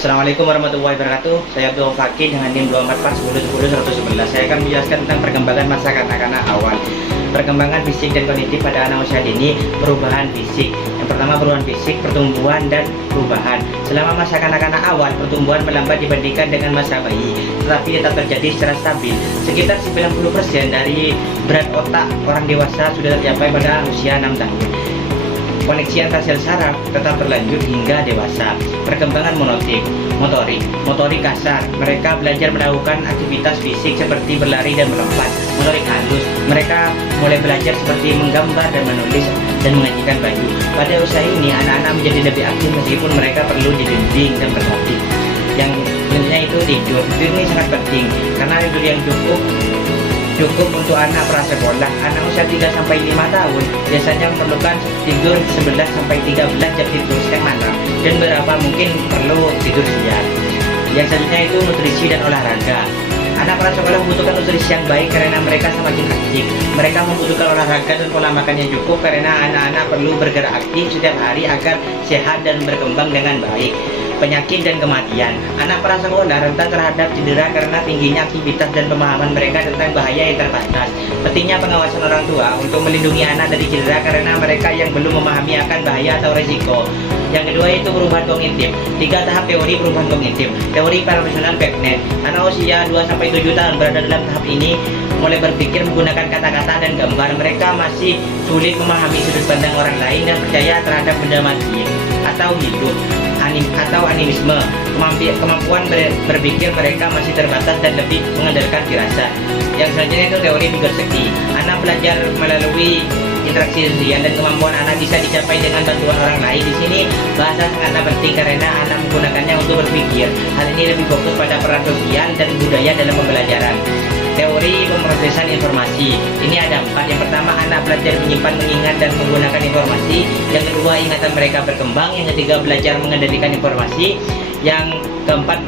Assalamualaikum warahmatullahi wabarakatuh. Saya Abdul Fakih dengan NIM 244101011. Saya akan menjelaskan tentang perkembangan masa kanak-kanak awal. Perkembangan fisik dan kognitif pada anak usia dini, perubahan fisik. Yang pertama, perubahan fisik, pertumbuhan dan perubahan. Selama masa kanak-kanak awal, pertumbuhan melambat dibandingkan dengan masa bayi, tetapi tetap terjadi secara stabil. Sekitar 90% dari berat otak orang dewasa sudah tercapai pada usia 6 tahun. Koneksi antar sel saraf tetap berlanjut hingga dewasa. Perkembangan motorik kasar. Mereka belajar melakukan aktivitas fisik seperti berlari dan melompat. Motorik halus. Mereka mulai belajar seperti menggambar dan menulis dan mengajikan baju. Pada usia ini, anak-anak menjadi lebih aktif meskipun mereka perlu dibimbing dan berlatih. Yang selanjutnya itu tidur. Tidur ini sangat penting karena tidur yang cukup untuk anak prasekolah. Anak usia 3-5 tahun biasanya memerlukan tidur 11-13 jam tidur siang malam, dan beberapa mungkin perlu tidur siang. Yang selanjutnya itu nutrisi dan olahraga. Anak prasekolah membutuhkan nutrisi yang baik karena mereka semakin aktif. Mereka membutuhkan olahraga dan pola makan yang cukup karena anak-anak perlu bergerak aktif setiap hari agar sehat dan berkembang dengan baik. Penyakit dan kematian. Anak prasekolah rentan terhadap cedera karena tingginya aktivitas dan pemahaman mereka tentang bahaya yang terbatas. Pentingnya pengawasan orang tua untuk melindungi anak dari cedera karena mereka yang belum memahami akan bahaya atau resiko. Yang kedua itu perubahan kognitif. 3 tahap teori perubahan kognitif. Teori profesional Becknet. Anak usia 2-7 tahun berada dalam tahap ini mulai berpikir menggunakan kata-kata dan gambar. Mereka masih sulit memahami sudut pandang orang lain dan percaya terhadap benda mati atau hidup. Atau animisme. Kemampuan berpikir mereka masih terbatas dan lebih mengandalkan firasat. Yang selanjutnya itu teori Vygotsky. Anak belajar melalui interaksi sosial dan kemampuan anak bisa dicapai dengan bantuan orang lain. Di sini bahasa sangatlah penting karena anak menggunakannya untuk berpikir. Hal ini lebih fokus pada peran sosial dan budaya dalam pembelajaran. Teori pemrosesan informasi. Ini ada 4. Yang pertama, anak belajar menyimpan, mengingat, dan menggunakan informasi. Yang kedua, ingatan mereka berkembang. Yang ketiga, belajar mengendalikan informasi. Yang keempat,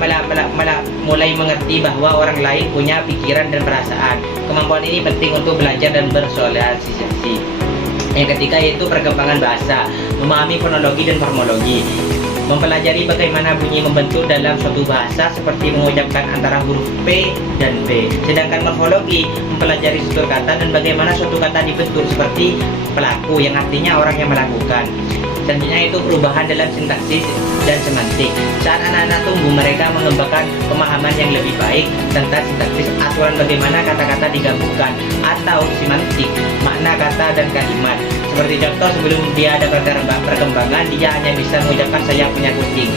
mulai mengerti bahwa orang lain punya pikiran dan perasaan. Kemampuan ini penting untuk belajar dan bersosialisasi. Yang ketiga yaitu perkembangan bahasa, memahami fonologi dan morfologi. Mempelajari bagaimana bunyi membentuk dalam suatu bahasa seperti mengucapkan antara huruf P dan B. Sedangkan morfologi mempelajari struktur kata dan bagaimana suatu kata dibentuk seperti pelaku yang artinya orang yang melakukan. Selanjutnya itu perubahan dalam sintaksis dan semantik. Saat anak-anak tumbuh, mereka mengembangkan pemahaman yang lebih baik tentang sintaksis, aturan bagaimana kata-kata digabungkan, atau semantik, makna kata dan kalimat. Seperti contoh, sebelum dia ada perkembangan, dia hanya bisa mengucapkan saya punya kucing.